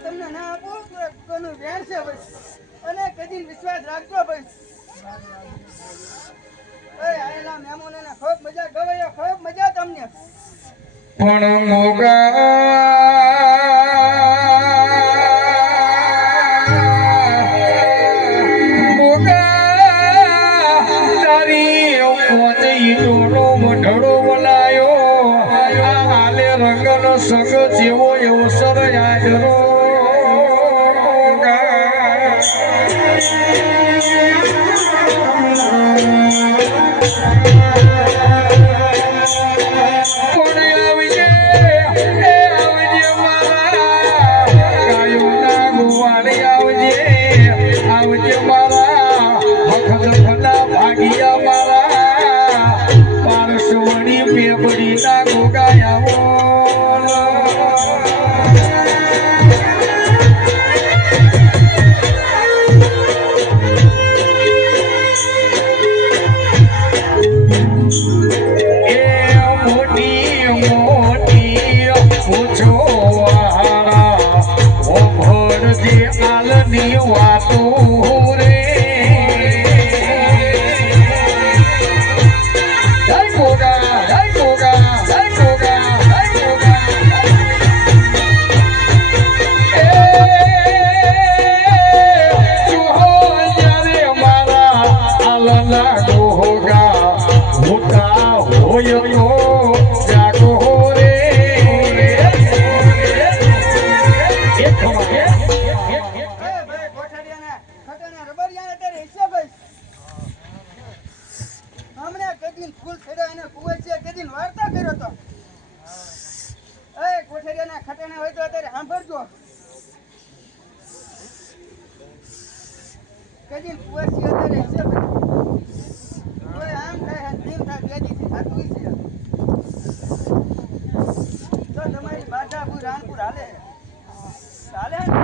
તમને ને આપું કોનું વેણ છે ભાઈ અને કદીમ વિશ્વાસ રાખજો ભાઈ ખૂબ મજા ગવાયો ખૂબ મજા તમને પણ મોગા પોતે ઈટોનો મઢડો બનાયો આ હાલે રંગનો સગ જેવો ni pia budi tak gaya હમણાં ફૂલ છેડ્યો એને કુવૈસીએ કદીન વાર્તા કર્યો તો. એ કોઠેરિયાના ખટાના હોય તો અત્યારે સાંભળજો. કદીન કુવૈસી અત્યારે છે ભાઈ આમ થાય તેમ થાય, બે દીથી થતું છે. તો તમારી બાધા રાનપુર હાલે. હાલે?